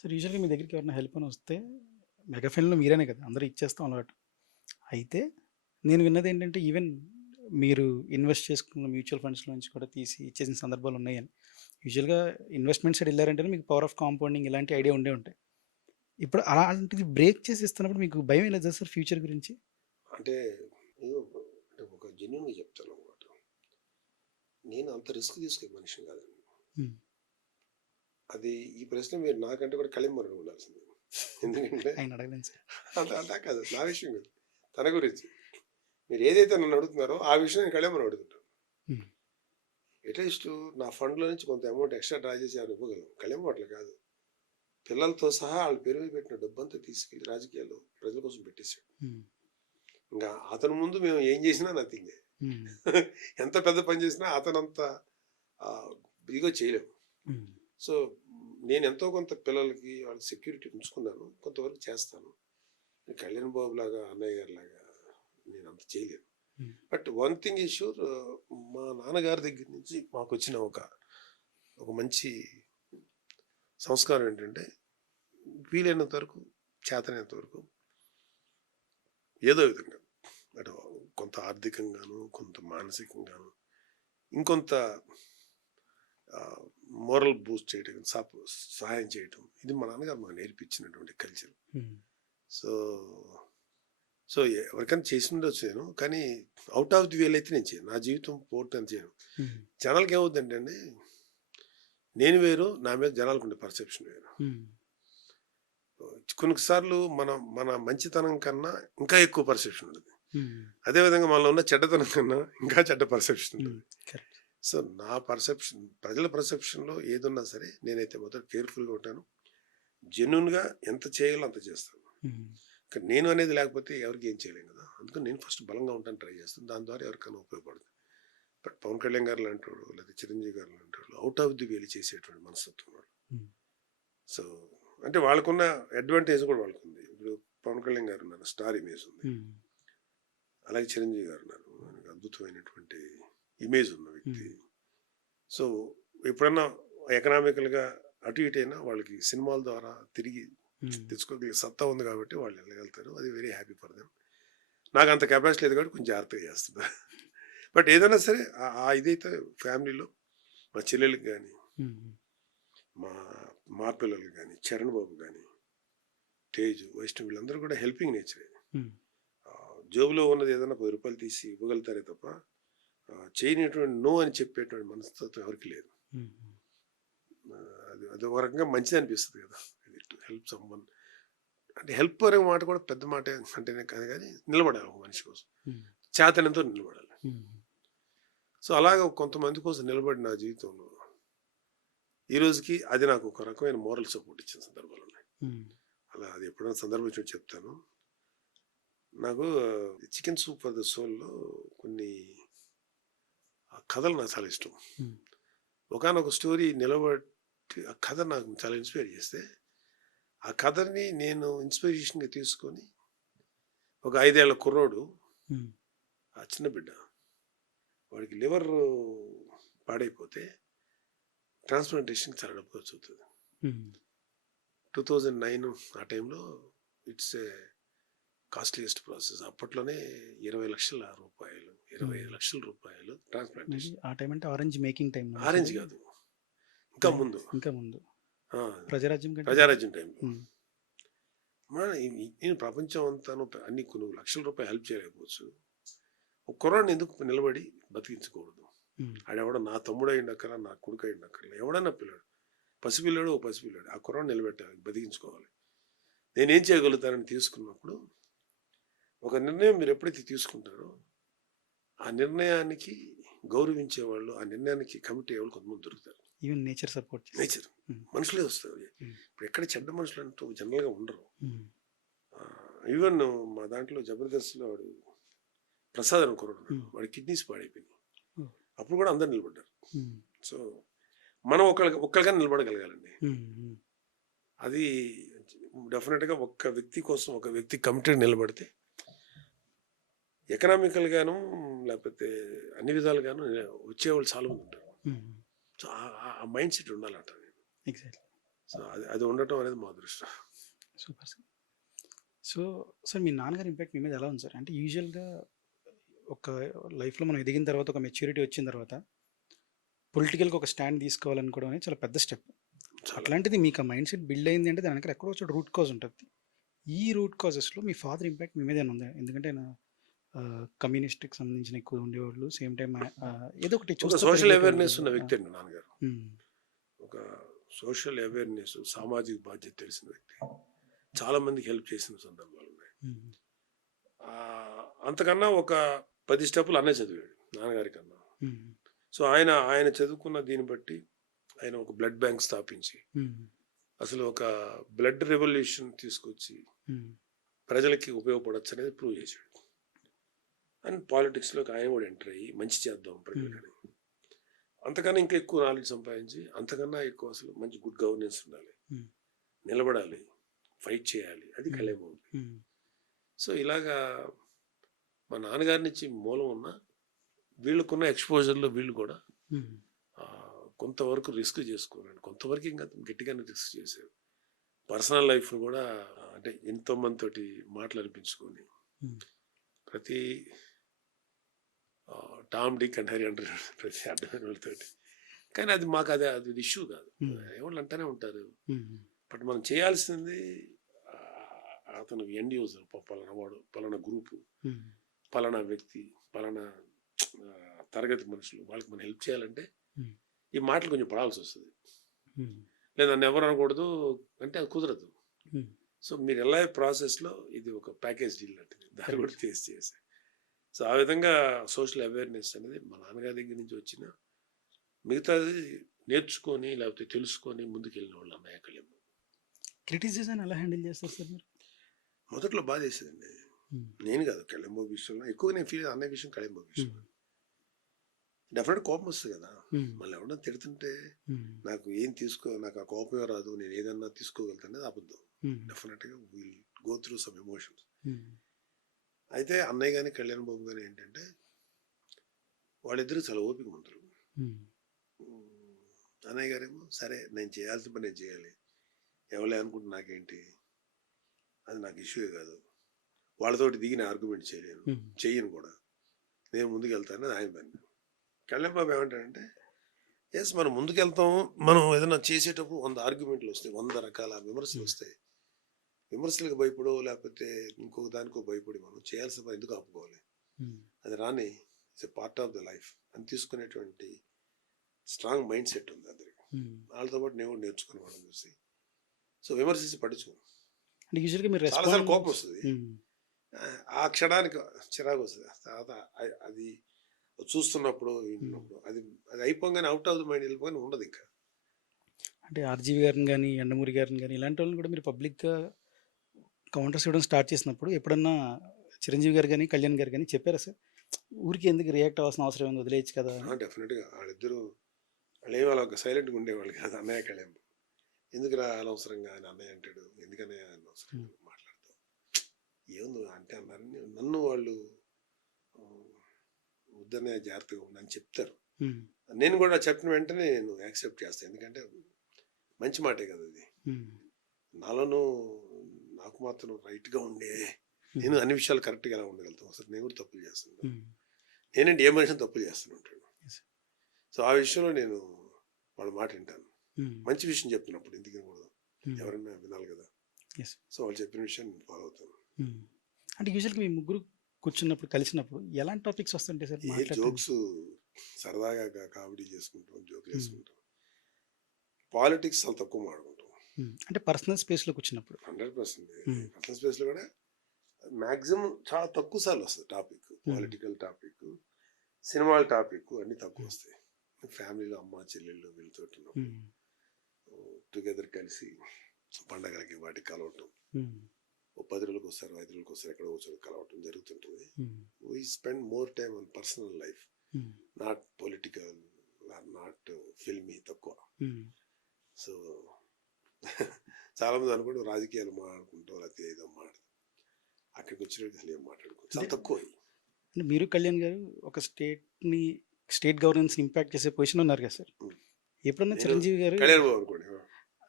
Sir యూజువల్గా మీ దగ్గరికి ఎవరైనా హెల్ప్ అని వస్తే మెగా ఫిల్మ్లో మీరేనే కదా అందరూ ఇచ్చేస్తాం అలవాటు. అయితే నేను విన్నది ఏంటంటే ఈవెన్ మీరు ఇన్వెస్ట్ చేసుకున్న మ్యూచువల్ ఫండ్స్లో నుంచి కూడా తీసి ఇచ్చేసిన సందర్భాలు ఉన్నాయని. యూజువల్గా ఇన్వెస్ట్మెంట్ సైడ్ వెళ్ళారంటే మీకు పవర్ ఆఫ్ కాంపౌండింగ్ ఇలాంటి ఐడియా ఉండే ఉంటాయి ఇప్పుడు అలాంటిది బ్రేక్ చేసి ఇస్తున్నప్పుడు మీకు భయం లేదు సార్ ఫ్యూచర్ గురించి? అంటే అంటే ఒక జెన్యున్గా చెప్తాను అనమాట నేను అంత రిస్క్ తీసుకునే మనిషిని కాదండి. అది ఈ ప్రశ్న మీరు నాకంటే కూడా కలిమ్మరని ఉండాల్సింది. ఎందుకంటే అంత అంతా కాదు నా విషయం కాదు. తన గురించి. మీరు ఏదైతే నన్ను అడుగుతున్నారో ఆ విషయం నేను కళ్యాణ్ అడుగుతుంటాను. Hmm. అట్లీస్ట్ నా ఫండ్లో నుంచి కొంత అమౌంట్ ఎక్స్ట్రా డ్రా చేసి ఆయన ఇవ్వగలం కళ్యాణ్ అట్లా కాదు. పిల్లలతో సహా వాళ్ళ పేరు మీద పెట్టిన డబ్బంతా తీసుకెళ్ళి రాజకీయాల్లో ప్రజల కోసం పెట్టేశాడు. ఇంకా అతని ముందు మేము ఏం చేసినా నథింగ్. ఎంత పెద్ద పని చేసినా అతనంత ఇదిగో చేయలేము. సో నేను ఎంతో కొంత పిల్లలకి వాళ్ళ సెక్యూరిటీ ఉంచుకున్నాను. కొంతవరకు చేస్తాను. కళ్యాణ్ బాబు లాగా అన్నయ్య గారి లాగా నేను అంత చేయలేను. But one thing is sure మా నాన్నగారి దగ్గర నుంచి మాకు వచ్చిన ఒక ఒక మంచి సంస్కారం ఏంటంటే వీలైనంత వరకు చేతనైనంత వరకు ఏదో విధంగా అటు కొంత ఆర్థికంగాను కొంత మానసికంగాను ఇంకొంత మోరల్ బూస్ట్ చేయటం సప సహాయం చేయటం ఇది మా నాన్నగారు మాకు నేర్పించినటువంటి కల్చర్. సో సో ఎవరికైనా చేసి ఉండొచ్చు నేను కానీ అవుట్ ఆఫ్ ది వేల్ అయితే నేను చేయను. నా జీవితం పోటీ చేయను. జనాలకి ఏమవుతుందంటే అండి నేను వేరు నా మీద జనాలకు ఉండే పర్సెప్షన్ వేరు. కొన్నిసార్లు మన మన మంచితనం కన్నా ఇంకా ఎక్కువ పర్సెప్షన్ ఉంటుంది. అదేవిధంగా మనలో ఉన్న చెడ్డతనం కన్నా ఇంకా చెడ్డ పర్సెప్షన్ ఉంటుంది. సో నా పర్సెప్షన్ ప్రజల పర్సెప్షన్లో ఏదున్నా సరే నేనైతే మొదట కేర్ఫుల్గా ఉంటాను. జెన్యున్గా ఎంత చేయగలో అంత చేస్తాను. కానీ నేను అనేది లేకపోతే ఎవరికి ఏం చేయలేం కదా! అందుకని నేను ఫస్ట్ బలంగా ఉంటాను ట్రై చేస్తాను. దాని ద్వారా ఎవరికైనా ఉపయోగపడుతుంది. బట్ పవన్ కళ్యాణ్ గారు లాంటి వాడు లేదా చిరంజీవి గారు లాంటి వాళ్ళు అవుట్ ఆఫ్ ది వేలు చేసేటువంటి మనస్తత్వం వాళ్ళు. సో అంటే వాళ్ళకున్న అడ్వాంటేజ్ కూడా వాళ్ళకు ఉంది ఇప్పుడు పవన్ కళ్యాణ్ గారు ఉన్నారు స్టార్ ఇమేజ్ ఉంది. అలాగే చిరంజీవి గారు ఉన్నారు. అద్భుతమైనటువంటి ఇమేజ్ ఉన్న వ్యక్తి. సో ఎప్పుడన్నా ఎకనామికల్గా అటు ఇటు అయినా వాళ్ళకి సినిమాల ద్వారా తిరిగి తెచ్చుకోగలిగే సత్తా ఉంది కాబట్టి వాళ్ళు వెళ్ళగలుగుతారు. అది వెరీ హ్యాపీ ఫర్ దెమ్. నాకు అంత కెపాసిటీ లేదు కాబట్టి కొంచెం జాగ్రత్తగా చేస్తున్నా. బట్ ఏదైనా సరే ఆ- ఇదైతే ఫ్యామిలీలో మా చెల్లెలకి కానీ మా మా పిల్లలకి కానీ చరణ్ బాబు కానీ తేజు వైష్ణవ్ వీళ్ళందరూ కూడా హెల్పింగ్ నేచర్. జోబులో ఉన్నది ఏదైనా పది రూపాయలు తీసి ఇవ్వగలుగుతారే తప్ప చేయనటువంటి నో అని చెప్పేటువంటి మనస్తత్వం ఎవరికి లేదు. అది అది ఒక రకంగా మంచిది అనిపిస్తుంది కదా హెల్ప్ సమ్వన్ అంటే హెల్ప్ అనే మాట కూడా పెద్ద మాట అంటేనే కాదు కానీ నిలబడాలి ఒక మనిషి కోసం. చేతనంతో నిలబడాలి. సో అలాగ కొంతమంది కోసం నిలబడి నా జీవితంలో ఈ రోజుకి అది నాకు ఒక రకమైన మోరల్ సపోర్ట్ ఇచ్చిన సందర్భాలు ఉన్నాయి. అలా అది ఎప్పుడైనా సందర్భం చెప్తాను. నాకు చికెన్ సూప్ ఫర్ ద సోల్లో కొన్ని కథలు నాకు చాలా ఇష్టం. ఒకనొక స్టోరీ నిలబట్టి ఆ కథ నాకు చాలా ఇన్స్పైర్ చేస్తే ఆ కథని నేను ఇన్స్పిరేషన్గా తీసుకొని ఒక ఐదేళ్ళ కుర్రోడు ఆ చిన్న బిడ్డ వాడికి లివర్ పాడైపోతే ట్రాన్స్ప్లాంటేషన్ చాలా డబ్బు ఖర్చు అవుతుంది. టూ థౌజండ్ నైన్ ఆ టైంలో ఇట్స్ ఏ కాస్ట్లీయెస్ట్ ప్రాసెస్. అప్పట్లోనే ఇరవై లక్షల రూపాయలు ఇరవై ఐదు. లక్షల రూపాయలు ట్రాన్స్ప్లాంటేషన్. ఆ టైం అంటే ఆరెంజ్ మేకింగ్ టైం ఆరెంజ్ కాదు. ఇంకా ముందు. ఇంకా ముందు. ప్రజారాజ్యం కంటే ప్రజారాజ్యం ఉమ్, మన నేను ప్రపంచం అంతాను అన్ని కొన్ని లక్షల రూపాయలు హెల్ప్ చేయలేకపోవచ్చు. ఒక కుర్రాడిని ఎందుకు నిలబడి బతికించకూడదు? ఆడెవడో నా తమ్ముడు అయ్యిండక్కల నా కొడుకు అయ్యిండక్కల ఎవడన్నా పిల్లాడు. పసిపిల్లాడు ఓ పసిపిల్లాడు. ఆ కుర్రాడు నిలబెట్టాలి బతికించుకోవాలి. నేనేం చేయగలుగుతానని తీసుకున్నప్పుడు ఒక నిర్ణయం మీరు ఎప్పుడైతే తీసుకుంటారో ఆ నిర్ణయానికి గౌరవించే వాళ్ళు ఆ నిర్ణయానికి కమిటీ వాళ్ళు కొంతమంది దొరుకుతారు. Even nature support nature Hmm. మనుషులే వస్తారు. Hmm. ఇప్పుడు ఎక్కడ చెడ్డ మనుషులు అంటూ జనరల్గా ఉండరు. ఈవెన్ మా దాంట్లో జబర్దస్త్లో వాడు ప్రసాద్ అని కుర్రాడు ఉన్నాడు. Hmm. వాడి కిడ్నీస్ పాడైపోయింది Hmm. అప్పుడు కూడా అందరు నిలబడ్డారు. సో మనం ఒకళ్ళకి ఒక్కరిగా నిలబడగలగాలండి. అది డెఫినెట్గా ఒక్క వ్యక్తి కోసం ఒక వ్యక్తి కమిటీ నిలబడితే ఎకనామికల్గాను లేకపోతే అన్ని విధాలుగాను వచ్చేవాళ్ళు చాలా మంది ఉంటారు. సో ఆ మైండ్ సెట్ ఉండాలంట నేను ఎగ్జాక్ట్లీ. సో అది అది ఉండటం అనేది మా అదృష్టం. Super sir. సో సార్ మీ నాన్నగారి ఇంపాక్ట్ మీ మీద ఎలా ఉంది సార్? అంటే యూజువల్గా ఒక లైఫ్లో మనం ఎదిగిన తర్వాత ఒక మెచ్యూరిటీ వచ్చిన తర్వాత పొలిటికల్గా ఒక స్టాండ్ తీసుకోవాలనుకోవడం అనేది చాలా పెద్ద స్టెప్. అట్లాంటిది మీకు ఆ మైండ్ సెట్ బిల్డ్ అయింది అంటే దాని వెనకాల ఎక్కడో వచ్చే రూట్ కాజ్ ఉంటుంది. ఈ రూట్ కాజెస్లో మీ ఫాదర్ ఇంపాక్ట్ మీ మీద ఉంది? ఎందుకంటే కమ్యూనిస్ట్కి సంబంధించిన ఎక్కువ ఉండేవాళ్ళు సేమ్ టైం ఏదో ఒకటి సోషల్. అవేర్నెస్ ఉన్న వ్యక్తి అండి నాన్నగారు. ఒక సోషల్ అవేర్నెస్ సామాజిక బాధ్యత తెలిసిన వ్యక్తి. చాలా మందికి హెల్ప్ చేసిన సందర్భాలు ఉన్నాయి. అంతకన్నా ఒక పది స్టెప్పులు అన్నే చదివాడు నాన్నగారి కన్నా. సో ఆయన ఆయన చదువుకున్న దీన్ని బట్టి ఆయన ఒక బ్లడ్ బ్యాంక్ స్థాపించి అసలు ఒక బ్లడ్ రెవల్యూషన్ తీసుకొచ్చి ప్రజలకి ఉపయోగపడచ్చు అనేది ప్రూవ్ చేశాడు. అండ్ పాలిటిక్స్లోకి ఆయన కూడా ఎంటర్ అయ్యి మంచి చేద్దాం ప్రజలకని అంతకన్నా ఇంకా ఎక్కువ నాలెడ్జ్ సంపాదించి అంతకన్నా ఎక్కువ అసలు మంచి గుడ్ గవర్నెన్స్ ఉండాలి. నిలబడాలి ఫైట్ చేయాలి అది ఉమ్, సో ఇలాగా మా నాన్నగారి నుంచి మూలం ఉన్న వీళ్ళకున్న ఎక్స్పోజర్లో వీళ్ళు కూడా కొంతవరకు రిస్క్ చేసుకోరండి. కొంతవరకు ఇంకా గట్టిగానే రిస్క్ చేశారు. పర్సనల్ లైఫ్ కూడా అంటే ఎంతో మందితోటి మాటలు అనిపించుకొని. ప్రతి టామ్ డిక్ అండ్ హరి అంటారు ప్రతి అడ్డమైన వాళ్ళతోటి. కానీ అది మాకు అది అది ఇష్యూ కాదు. ఎవరు అంటానే ఉంటారు. బట్ మనం చేయాల్సింది అతను ఎండ్ యూజర్ పలానా వాడు పలానా గ్రూపు పలానా వ్యక్తి పలానా తరగతి మనుషులు వాళ్ళకి మనం హెల్ప్ చేయాలంటే. ఈ మాటలు కొంచెం పడాల్సి వస్తుంది. లేదా నన్ను ఎవరు అనకూడదు అంటే అది కుదరదు. సో మీరు ఎలా ప్రాసెస్లో ఇది ఒక ప్యాకేజ్ డీల్ లాంటిది దాన్ని కూడా ఫేస్ చేశారు. సో ఆ విధంగా సోషల్ అవేర్నెస్ అనేది మా నాన్నగారి దగ్గర నుంచి వచ్చిన మిగతాది నేర్చుకొని లేకపోతే తెలుసుకొని ముందుకు వెళ్ళిన వాళ్ళు అన్నయ్య కళ్యాణ్ క్రిటిసిజం ఎలా హ్యాండిల్ చేస్తారు సార్ మీరు? మొదట్లో బాధ వేసేదండి ఉమ్, నేను కాదు కళ్యాణ్ విషయంలో. ఎక్కువ నేను ఫీల్ అన్నయ్య విషయం కళ్యాణ్ విషయం. ఉమ్, డెఫినెట్ కోపం వస్తుంది కదా. మళ్ళీ ఎవరన్నా తిడుతుంటే నాకు ఏం తీసుకో నాకు ఆ కోపమే రాదు నేను ఏదన్నా తీసుకోగలుగుతాను అనేది అబద్ధం డెఫినెట్గా will go through some emotions అయితే అన్నయ్య కానీ కళ్యాణ్ బాబు కానీ ఏంటంటే వాళ్ళిద్దరూ చాలా ఓపిక ఉమ్, అన్నయ్య గారేమో సరే నేను చేయాల్సిన పని నేను చేయాలి. ఎవరే అనుకుంటే నాకేంటి? అది నాకు ఇష్యూ కాదు. వాళ్ళతోటి దిగిన ఆర్గ్యుమెంట్ చేయలేను. ఉమ్, చెయ్యను కూడా. నేను ముందుకు వెళ్తాను ఆయన పని. కళ్యాణ్ బాబు ఏమంటాడంటే ఎస్ మనం ముందుకు వెళ్తాం మనం ఏదైనా చేసేటప్పుడు వంద ఆర్గ్యుమెంట్లు వస్తాయి. వంద రకాల విమర్శలు వస్తాయి. విమర్శలకు భయపడో లేకపోతే ఇంకొక దానికో భయపడి మనం చేయాల్సిన పని ఎందుకు ఆపుకోవాలి? అది రాని it's a part of the life అని తీసుకునేటువంటి స్ట్రాంగ్ మైండ్ సెట్ ఉంది అందరికి. వాళ్ళతో పాటు నేను కూడా నేర్చుకుని వాళ్ళని చూసి. సో విమర్శించి పడుచు అంటే యూజువల్గా మీరు చాలాసార్లు కోపం వస్తుంది ఆ- క్షణానికి చిరాకు వస్తుంది తర్వాత అది చూస్తున్నప్పుడు వింటున్నప్పుడు అది అది అయిపోగానే అవుట్ ఆఫ్ ద మైండ్ వెళ్ళిపోగానే ఉండదు ఇంకా. అంటే ఆర్జీవి గారిని కానీ ఎండమూరి గారిని కానీ ఇలాంటి వాళ్ళని కూడా మీరు పబ్లిక్గా కౌంటర్స్ ఇవ్వడం స్టార్ట్ చేసినప్పుడు ఎప్పుడన్నా చిరంజీవి గారు కానీ కళ్యాణ్ గారు కానీ చెప్పారా సార్? ఊరికి ఎందుకు రియాక్ట్ అవ్వాల్సిన అవసరం ఉంది వదిలేయచ్చు కదా? డెఫినెట్గా. వాళ్ళిద్దరూ వాళ్ళు అలా సైలెంట్గా ఉండేవాళ్ళు కాదు అన్నయ్య కళ్యాణ్. ఎందుకు రా అనవసరంగా అని అన్నయ్య అంటాడు. ఎందుకనే అనవసరంగా మాట్లాడతావు. ఏముంది అంటే అన్నారు నన్ను వాళ్ళు వద్దనే జాగ్రత్తగా ఉండని చెప్తారు. నేను కూడా చెప్పిన వెంటనే నేను యాక్సెప్ట్ చేస్తాను ఎందుకంటే మంచి మాటే కదా అది ఉమ్, నాలోనూ నాకు మాత్రం రైట్గా ఉండే. నేను అన్ని విషయాలు కరెక్ట్గా ఎలా ఉండగలుగుతాను అసలు నేను కూడా తప్పులు చేస్తాను ఉమ్, నేనంటే ఏ మనిషిని తప్పులు చేస్తూనే ఉంటాను Yes. సో ఆ విషయంలో నేను వాళ్ళ మాట వింటాను. మంచి విషయం చెప్తున్నప్పుడు ఎందుకు ఉమ్, ఎవరైనా వినాలి కదా. సో వాళ్ళు చెప్పిన విషయాన్ని నేను ఫాలో అవుతాను. అంటే యూజువల్గా మీ ముగ్గురు కూర్చున్నప్పుడు కలిసినప్పుడు ఎలాంటి టాపిక్స్ వస్తుంటాయి సార్? ఏ? జోక్స్ సరదాగా కామెడీ చేసుకుంటాం జోకులు వేసుకుంటాం పాలిటిక్స్ చాలా తక్కువ ఉమ్, అంటే పర్సనల్ స్పేస్లో కూర్చున్నప్పుడు హండ్రెడ్ పర్సెంట్. పర్సనల్ స్పేస్లో కూడా మ్యాక్సిమం చాలా తక్కువ సార్లు వస్తుంది టాపిక్. పొలిటికల్ టాపిక్ సినిమాల టాపిక్ అన్ని తక్కువ వస్తాయి. ఫ్యామిలీలో అమ్మ చెల్లెళ్ళు వీళ్ళతో టుగెదర్ కలిసి పండగలకి వాటికి కలవటం. ఓ పది రోజులకు వస్తారు ఐదు రోజులకు వస్తారు ఎక్కడ కూర్చొని కలవటం జరుగుతుంటుంది. We spend more time on personal life not political not filmy తక్కువ. సో చాలా మంది అనుకుంటూ రాజకీయాలు మాట్లాడుకుంటాం లేకపోతే ఏదో మాట్లాడు అక్కడికి వచ్చినట్టు అసలు ఏం మాట్లాడుకుంటాం చాలా తక్కువ అంటే మీరు కళ్యాణ్ గారు ఒక స్టేట్ని స్టేట్ గవర్నెన్స్ ఇంపాక్ట్ చేసే పొజిషన్ ఉన్నారు కదా సార్. ఎప్పుడన్నా నేను చిరంజీవి గారు కళ్యాణ్ బాబు అనుకోండి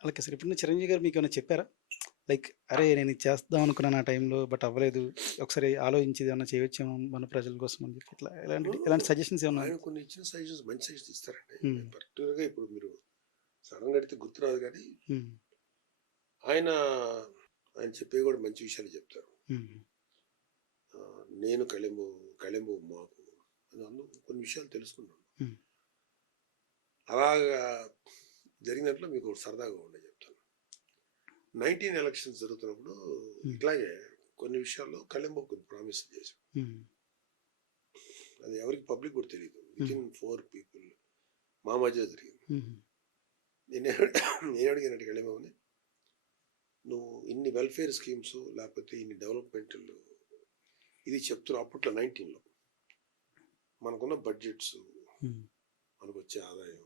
అలాగే సార్ ఇప్పుడు చిరంజీవి గారు మీకు ఏమైనా చెప్పారా? లైక్ అరే నేను ఇది చేద్దాం అనుకున్నాను ఆ టైంలో బట్ అవ్వలేదు ఒకసారి ఆలోచించి ఏమైనా చేయొచ్చేమో మన ప్రజల కోసం అని చెప్పి ఇట్లా ఎలాంటి ఎలాంటి సజెషన్స్ ఏమన్నా కొన్ని ఇచ్చిన సజెషన్స్ మంచి సజెషన్స్ ఇస్తారండి. పర్టికులర్గా ఇప్పుడు మీరు సడన్ అడిగితే గుర్తురాదు కానీ ఆయన ఆయన చెప్పే కూడా మంచి విషయాలు చెప్తారు. నేను కళెంబు కళెంబు మాకు కొన్ని విషయాలు తెలుసుకున్నాను. అలాగా జరిగినట్లు మీకు సరదాగా ఉండే చెప్తాను. నైన్టీన్ ఎలక్షన్స్ జరుగుతున్నప్పుడు ఇట్లాగే కొన్ని విషయాల్లో కళెంబు కొన్ని ప్రామిస్ చేశాం. అది ఎవరికి పబ్లిక్ కూడా తెలియదు. విత్ ఇన్ ఫోర్ పీపుల్ మా మధ్య జరిగింది. నేను నేను అడిగినట్టు కళెంబని నువ్వు ఇన్ని వెల్ఫేర్ స్కీమ్స్ లేకపోతే ఇన్ని డెవలప్మెంట్లు ఇది చెప్తున్నావు అప్పట్లో నైన్టీన్లో మనకున్న బడ్జెట్స్ మనకు వచ్చే ఆదాయం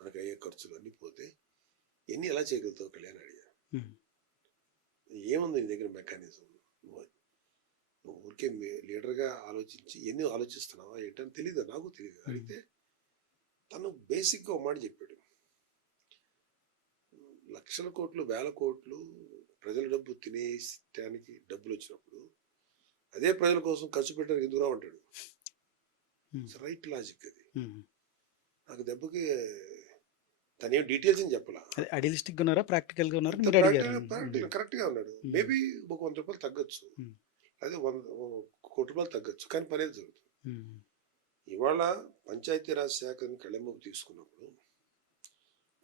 మనకు అయ్యే ఖర్చులు అన్నీ పోతే ఎన్ని ఎలా చేయగలుగుతావు కళ్యాణ్ అడిగా ఏముంది నీ దగ్గర మెకానిజం నువ్వు నువ్వు ఊరికే లీడర్గా ఆలోచించి ఎన్ని ఆలోచిస్తున్నావా ఏంటని తెలియదు నాకు తెలియదు అడిగితే తను బేసిక్గా ఒక మాట చెప్పాడు. లక్షల కోట్లు వేల కోట్లు ప్రజల డబ్బు తినేయడానికి డబ్బులు వచ్చినప్పుడు అదే ప్రజల కోసం ఖర్చు పెట్టడానికి ఎందుకు రావంటాడు? రైట్ లాజిక్ అది. నాకు దెబ్బకి తను డీటెయిల్స్ అని చెప్పలా? ఐడియలిస్టిక్ ఉన్నారా? ప్రాక్టికల్గా ఉన్నారా? మీరు అడిగారు. కరెక్ట్గా ఉన్నాడు. మేబీ ఒక వంద రూపాయలు తగ్గొచ్చు. అదే వంద కోటి రూపాయలు తగ్గొచ్చు. కానీ పని అయితే జరుగుతుంది? ఇవాళ పంచాయతీరాజ్ శాఖని కళ్ళెమ్మకు తీసుకున్నప్పుడు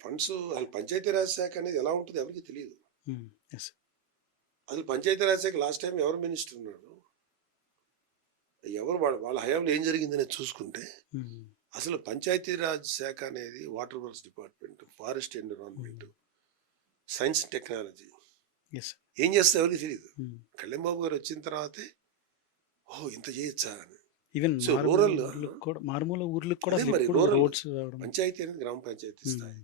ఫండ్స్ అసలు పంచాయతీరాజ్ శాఖ అనేది ఎలా ఉంటుంది ఎవరికి తెలియదు. అసలు పంచాయతీరాజ్ శాఖ లాస్ట్ టైం ఎవరు మినిస్టర్ ఉన్నాడు? ఎవరు వాళ్ళ వాళ్ళ హయాంలో ఏం జరిగిందనేది చూసుకుంటే అసలు పంచాయతీరాజ్ శాఖ అనేది water works department forest environment science technology. ఏం చేస్తే ఎవరికి తెలియదు. కళ్యాణ్ బాబు గారు వచ్చిన తర్వాతే ఓ ఇంత చేయొచ్చా అని. ఈవెన్ So, మారుమూల ఊర్లకు కూడా పంచాయతీ అనేది గ్రామ పంచాయతీ స్థాయి.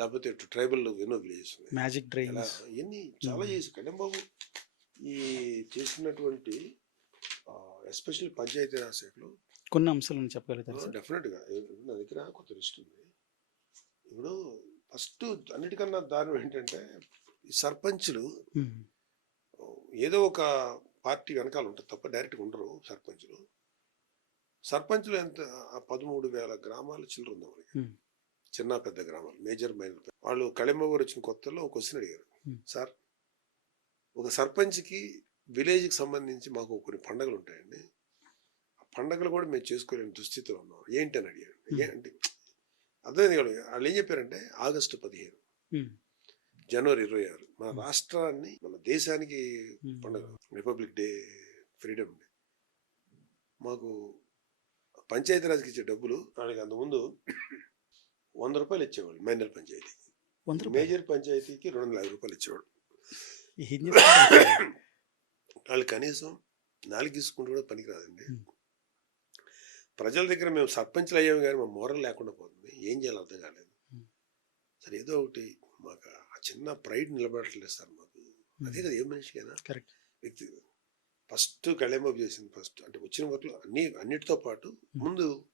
లేకపోతే ఇటు ట్రైబల్ ఎన్నో విలేజెస్ మ్యాజిక్ డ్రైన్స్ ఇవన్నీ చాలా. చేసి కళ్యాణ్ బాబు ఈ చేసినటువంటి ఎస్పెషల్లీ పంచాయతీ రాజ్ శాఖలో కొన్ని అంశాలను చెప్పగలుగుతారు డెఫినెట్గా. నా దగ్గర కొంత లిస్ట్ ఉంది. ఇప్పుడు ఫస్ట్ అన్నిటికన్నా దారుణం ఏంటంటే ఈ సర్పంచులు ఏదో ఒక పార్టీ వెనకాల ఉంటుంది తప్ప డైరెక్ట్గా ఉండరు సర్పంచులు. సర్పంచులు ఎంత పదమూడు వేల గ్రామాల చిల్లర ఉంది మనకి. చిన్న పెద్ద గ్రామాలు మేజర్ మైనర్ వాళ్ళు కళింబ గారు వచ్చిన కొత్తలో ఒక క్వశ్చన్ అడిగారు. సార్ ఒక సర్పంచ్కి విలేజ్కి సంబంధించి మాకు కొన్ని పండగలు ఉంటాయండి. ఆ పండగలు కూడా మేము చేసుకోలేని దుస్థితిలో ఉన్నాం. ఏంటి? అని అడిగారు Hmm. ఏంటి అర్థమైంది కదా వాళ్ళు ఏం చెప్పారంటే ఆగస్టు పదిహేను జనవరి ఇరవై ఆరు మన. రాష్ట్రాన్ని మన దేశానికి పండుగ రిపబ్లిక్ డే ఫ్రీడమ్ డే. మాకు పంచాయతీరాజ్కి ఇచ్చే డబ్బులు వాళ్ళకి అంతకుముందు వంద రూపాయలు ఇచ్చేవాళ్ళు మైనర్ పంచాయతీ వంద రూపాయలు? మేజర్ పంచాయతీకి రెండు వందల యాభై రూపాయలు ఇచ్చేవాడు. వాళ్ళు కనీసం నాలుగు తీసుకుంటూ కూడా పనికిరాదండి. ప్రజల దగ్గర మేము సర్పంచ్లు అయ్యాము కానీ మా మోరల్ లేకుండా పోతుంది. ఏం చేయాలో అర్థం కాలేదు. సరే ఏదో ఒకటి మాకు ఆ చిన్న ప్రైడ్ నిలబడట్లేదు సార్ మాకు. అదే కదా ఏ మనిషికైనా. కరెక్ట్. వ్యక్తి ఫస్ట్ కళ్యాణబాబు చేసింది ఫస్ట్. అంటే వచ్చిన వర్క్లు అన్ని అన్నిటితో పాటు ముందు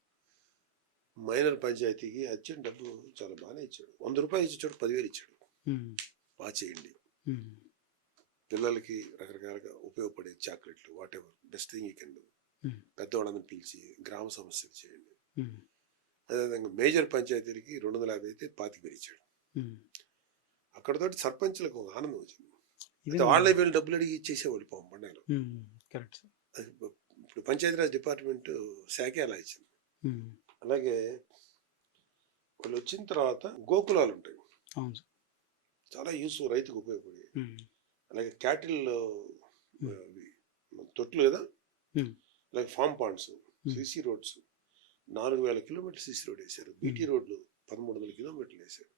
మైనర్ పంచాయతీకి వచ్చిన డబ్బు చాలా బాగానే ఇచ్చాడు. వంద రూపాయలు ఇచ్చాడు పదివేలు ఇచ్చాడు. బాగా చేయండి. పిల్లలకి రకరకాలుగా ఉపయోగపడే చాక్లెట్లు whatever best thing you can do Hmm. పెద్దవాళ్ళని పిలిచి గ్రామ సమస్యలు చేయండి. అదేవిధంగా మేజర్ పంచాయతీలకి రెండు వందల యాభై అయితే పాతిక వేలు ఇచ్చాడు. అక్కడతోటి సర్పంచ్లకు ఒక ఆనందం వచ్చింది. వాళ్ళే వీళ్ళు డబ్బులు అడిగి ఇచ్చేసేవాళ్ళు పాపం పండుగలు ఇప్పుడు పంచాయతీరాజ్ డిపార్ట్మెంట్ శాఖే అలా ఇచ్చింది. అలాగే వాళ్ళు వచ్చిన తర్వాత గోకులాలు ఉంటాయి. అవును సార్. చాలా యూస్ రైతుకు ఉపయోగపడి. అలాగే క్యాటిల్. తొట్లు కదా. అలాగే ఫామ్ పాండ్స్ సిసి రోడ్స్. నాలుగు వేల కిలోమీటర్ సిసి రోడ్ వేశారు. బీటీ. రోడ్లు పదమూడు వందల కిలోమీటర్లు వేశారు.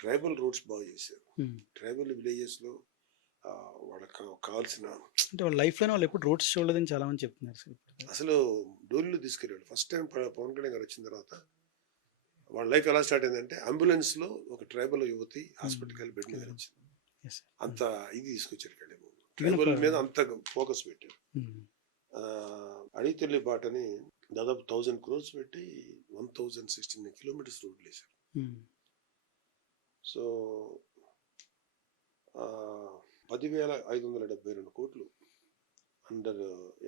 ట్రైబల్ రోడ్స్ బాగా చేశారు. ట్రైబల్ విలేజెస్లో వాళ్ళకి కావాల్సిన అంటే వాళ్ళ లైఫ్లోనే వాళ్ళు ఎప్పుడు రోడ్స్ చూడలేదని చాలా మంది చెప్తున్నారు సార్. అసలు డోర్లు తీసుకెళ్ళాడు. ఫస్ట్ టైం పవన్ కళ్యాణ్ గారు వచ్చిన తర్వాత వాళ్ళ లైఫ్ ఎలా స్టార్ట్ అయిందంటే అంబులెన్స్లో ఒక ట్రైబల్ యువతి హాస్పిటల్కి వెళ్ళి బెడ్ మీద. వచ్చింది. అంత ఇది తీసుకొచ్చారు కళ్యాణ్ ట్రైబల్ మీద అంత ఫోకస్ ఆ, అడిగితెల్లి బాటని దాదాపు థౌజండ్ క్రోర్స్ పెట్టి వన్ థౌజండ్ సిక్స్టీన్ కిలోమీటర్స్ రోడ్లు వేశారు. సో పదివేల ఐదు వందల డెబ్బై రెండు కోట్లు అండర్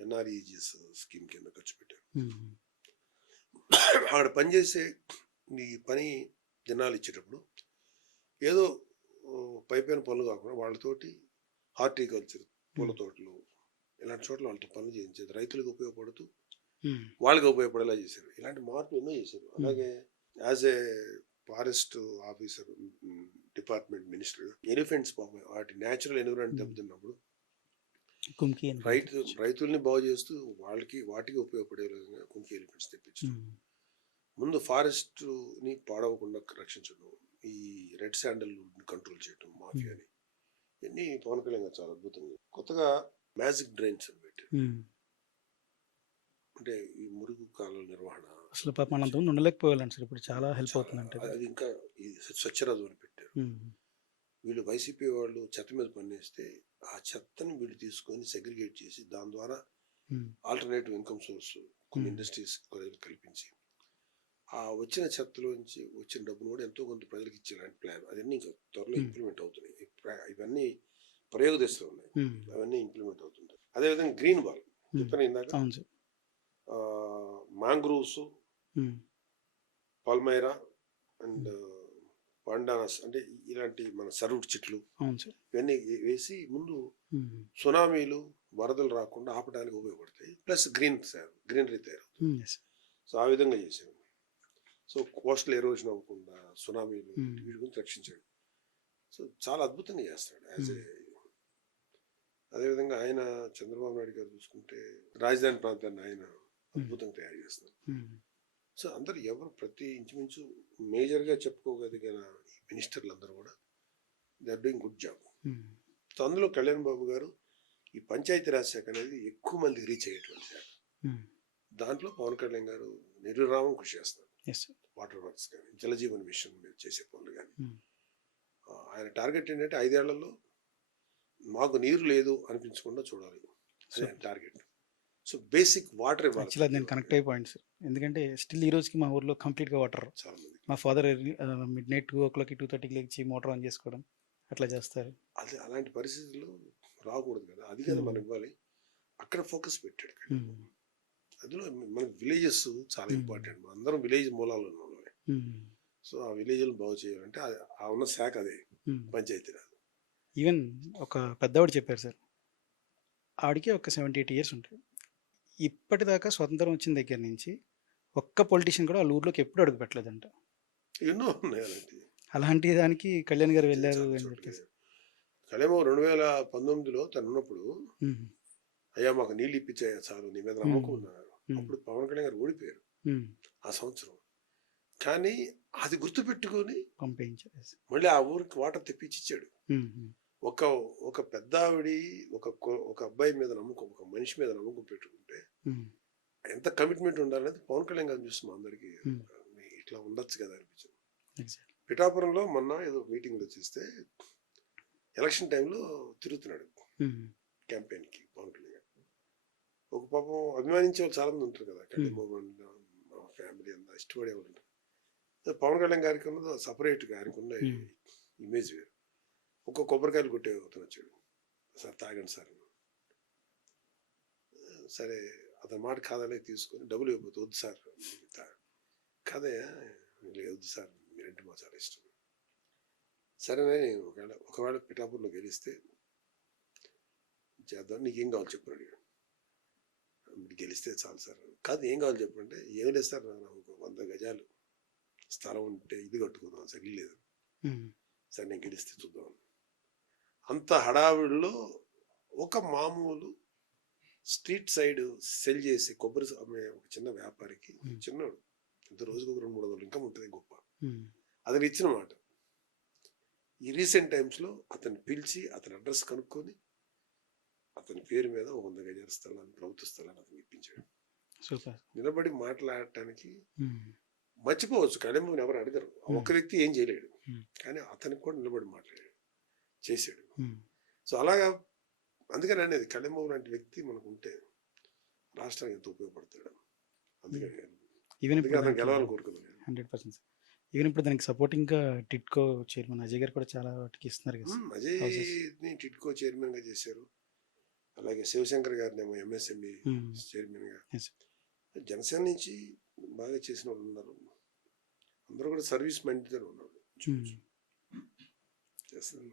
ఎన్ఆర్ఈజిఎస్ స్కీమ్ కింద ఖర్చు పెట్టారు. అక్కడ పనిచేసే నీ పని జనాలు ఇచ్చేటప్పుడు ఏదో పైపైన పనులు కాకుండా వాళ్ళతోటి హార్టికల్చర్ పూల తోటలు ఇలాంటి చోట్ల వాళ్ళతో పనులు చేయించేది రైతులకు ఉపయోగపడుతూ ఉమ్, వాళ్ళకి ఉపయోగపడేలా చేశారు. ఇలాంటి మార్పులు ఎన్నో చేశారు. అలాగే as a forest officer department minister. Elephants పాపం వాటి న్యాచురల్ ఎన్విరాన్మెంట్ దెబ్బతిన్నప్పుడు రైతు రైతుల్ని బాగు చేస్తూ వాళ్ళకి వాటికి ఉపయోగపడే విధంగా కుంకి ఎలిఫెంట్స్ తెప్పించారు. ఉమ్, ముందు ఫారెస్ట్ని పాడవకుండా రక్షించడం ఈ రెడ్ శాండల్ కంట్రోల్ చేయడం మాఫియాని ఇవన్నీ పవన్ కళ్యాణ్ గారు చాలా అద్భుతంగా కొత్తగా మ్యాజిక్ డ్రైన్స్ అని పెట్టారు. అంటే ఈ మురుగు కాలువల నిర్వహణ అసలు పాప ఉండలేకపోవాలండి సార్ ఇప్పుడు చాలా హెల్ప్ అవుతుందంటే. అది ఇంకా ఈ స్వచ్ఛరాజు అని వీళ్ళు వైసీపీ వాళ్ళు చెత్త మీద పనిచేస్తే ఆ చెత్తని వీళ్ళు తీసుకొని సెగ్రిగేట్ చేసి దాని ద్వారా ఆల్టర్నేటివ్ ఇన్కమ్ సోర్స్ కొన్ని. ఇండస్ట్రీస్ కల్పించి ఆ వచ్చిన చెత్తలోంచి వచ్చిన డబ్బును కూడా ఎంతో కొంత ప్రజలకు ఇచ్చేలాంటి ప్లాన్. అవన్నీ ఇంకా త్వరలో. ఇంప్లిమెంట్ అవుతున్నాయి. ఇవన్నీ ప్రయోగ దశలో ఉన్నాయి అవన్నీ ఇంప్లిమెంట్ అవుతుంటాయి. అదేవిధంగా గ్రీన్ వాల్. చెప్పాను ఇందాక? మాంగ్రూవ్స్ పల్మైరా అండ్ పాండానస్ అంటే ఇలాంటి మన సరువుడు చెట్లు ఇవన్నీ వేసి ముందు సునామీలు వరదలు రాకుండా ఆపడానికి ఉపయోగపడతాయి. ప్లస్ గ్రీన్ గ్రీనరీ తయారు. సో ఆ విధంగా చేశారు. సో కోస్టల్ ఎరోజన్ అవ్వకుండా సునామీలు. వీటి గురించి రక్షించాడు. సో చాలా అద్భుతంగా చేస్తాడు యాజ్ ఏ అదేవిధంగా ఆయన చంద్రబాబు నాయుడు గారు చూసుకుంటే రాజధాని ప్రాంతాన్ని ఆయన అద్భుతంగా తయారు చేస్తున్నారు. సో అందరు ఎవరు ప్రతి ఇంచుమించు మేజర్గా చెప్పుకోగలిగిన మినిస్టర్లు అందరూ కూడా they are doing good job. So అందులో కళ్యాణ్ బాబు గారు ఈ పంచాయతీరాజ్ శాఖ అనేది ఎక్కువ మందికి రీచ్ అయ్యేటువంటి శాఖ. దాంట్లో పవన్ కళ్యాణ్ గారు నిర్విరామం కృషి చేస్తారు. వాటర్ వర్క్స్ కానీ జలజీవన్ మిషన్ మీద చేసే పనులు కానీ ఆయన టార్గెట్ ఏంటంటే ఐదేళ్ళలో మాకు నీరు లేదు అనిపించకుండా చూడాలి. అదే టార్గెట్. సో బేసిక్ వాటర్ నేను కనెక్ట్ అయిపోయింది సార్ ఎందుకంటే స్టిల్ ఈ రోజుకి మా ఊర్లో కంప్లీట్గా వాటర్ మా ఫాదర్ మిడ్ నైట్ టూ ఓ క్లాక్కి టూ థర్టీకి లేచి మోటార్ ఆన్ చేసుకోవడం అట్లా చేస్తారు. అదే అలాంటి పరిస్థితులు రాకూడదు కదా. అది కదా. మనం ఇవ్వాలి. అక్కడ ఫోకస్ పెట్టాడు అందులో మన విలేజెస్ చాలా. ఇంపార్టెంట్. అందరం విలేజ్ మూలాలు ఉన్న సో ఆ విలేజ్లను బాగు చేయాలంటే ఆ- ఉన్న శాఖ అదే. పంచాయతీరాజ్ ఈవెన్ ఒక పెద్దవాడు చెప్పారు సార్ ఆడికి ఒక సెవెంటీ ఎయిట్ ఇయర్స్ ఉంటాయి. ఇప్పటిదాకా స్వతంత్రం వచ్చిన దగ్గర నుంచి ఒక్క పొలిటీషియన్ కూడా వాళ్ళ ఊర్లోకి ఎప్పుడు అడుగు పెట్టలేదంట. ఎన్నో ఉన్నాయి అలాంటివి. అలాంటి దానికి కళ్యాణ్ గారు వెళ్ళారు అని. చెప్పేసి. కళేమో రెండు వేల పంతొమ్మిదిలో తను ఉన్నప్పుడు అయ్యా మాకు నీళ్ళు ఇప్పించాయా చాలు నీ మీద నమ్మకం ఉన్నారు అప్పుడు పవన్ కళ్యాణ్ గారు ఓడిపోయారు ఆ సంవత్సరం. కానీ అది గుర్తుపెట్టుకొని పంపించారు మళ్ళీ ఆ ఊరికి వాటర్ తెప్పించి ఇచ్చాడు. ఉమ్, ఉమ్, ఒక ఒక పెద్ద ఆవిడి ఒక ఒక అబ్బాయి మీద నమ్మకం ఒక మనిషి మీద నమ్మకం పెట్టుకుంటే ఎంత కమిట్మెంట్ ఉండాలనేది పవన్ కళ్యాణ్ గారు చూస్తున్నాం అందరికీ. ఇట్లా ఉండొచ్చు కదా అనిపించింది. పిఠాపురంలో మొన్న ఏదో మీటింగ్లో చూస్తే ఎలక్షన్ టైంలో తిరుగుతున్నాడు క్యాంపెయిన్కి పవన్ కళ్యాణ్ గారు. ఒక పాపం అభిమానించే వాళ్ళు చాలా మంది ఉంటారు కదా కళ్యాణ్ మా ఫ్యామిలీ అంతా ఇష్టపడే వాళ్ళు ఉంటారు. పవన్ కళ్యాణ్ గారికి ఉన్నది సపరేట్గా ఆయనకు ఉన్న. ఇమేజ్ వేరు. ఒక్క కొబ్బరికాయలు కొట్టే అతను వచ్చాడు సార్ తాగండి సార్ సరే అతని మాట కాదనే తీసుకొని డబ్బులు ఇవ్వకపోతే వద్దు సార్ కాదయ్యా లేదు, వద్దు సార్ మీరంటే మాకు చాలా ఇష్టం. సరేనే నేను ఒకవేళ ఒకవేళ పిఠాపూర్లో గెలిస్తే చేద్దాం. నీకేం కావాలి చెప్పు అడిగాడు. మీరు గెలిస్తే చాలు సార్. కాదు ఏం కావాలి చెప్పంటే ఏం లేదు సార్ నాకు ఒక వంద గజాలు స్థలం ఉంటే ఇది కట్టుకుందాం సార్ ఇల్లు లేదు. సరే నేను గెలిస్తే చూద్దాం. అంత హడావిడిలో ఒక మామూలు స్ట్రీట్ సైడ్ సెల్ చేసి కొబ్బరి అమ్మే ఒక చిన్న వ్యాపారికి. చిన్నోడు ఇంత రోజుకు ఒక రెండు మూడు వందలు ఇన్కమ్ ఉంటుంది గొప్ప. అతను ఇచ్చిన మాట ఈ రీసెంట్ టైమ్స్లో అతన్ని పిలిచి అతని అడ్రస్ కనుక్కొని అతని పేరు మీద ఒక వంద గజాల స్థలాన్ని ప్రభుత్వ స్థలాన్ని అతను ఇప్పించాడు. నిలబడి మాట్లాడటానికి మర్చిపోవచ్చు కళ్యాణ్ ఎవరు అడగరు. ఒక్క వ్యక్తి ఏం చేయలేడు. కానీ అతనికి కూడా నిలబడి మాట్లాడాడు చేశాడు. సో అలాగా అందుకని అనేది కళ్యాణ్ లాంటి వ్యక్తి మనకు ఉంటే రాష్ట్రానికి ఎంతో ఉపయోగపడతాడు? అందుకని ఈవెన్ అందుకే అతను గెలవాలని కోరుకుంటున్నాను హండ్రెడ్ పర్సెంట్ ఈవెన్ ఇప్పుడు దానికి సపోర్టింగ్గా టిట్కో చైర్మన్ అజయ్ గారు కూడా చాలా వాటికి ఇస్తున్నారు కదా ఉమ్, అజయ్ని టిట్కో చైర్మన్గా చేశారు. అలాగే శివశంకర్ గారిని ఏమో ఎంఎస్ఎంఈ ఉమ్, చైర్మన్గా. Yes. జనసేన నుంచి బాగా చేసిన వాళ్ళు ఉన్నారు. అందరూ కూడా సర్వీస్ మైండ్ ఉన్నారు. ఉమ్. చేస్తాను.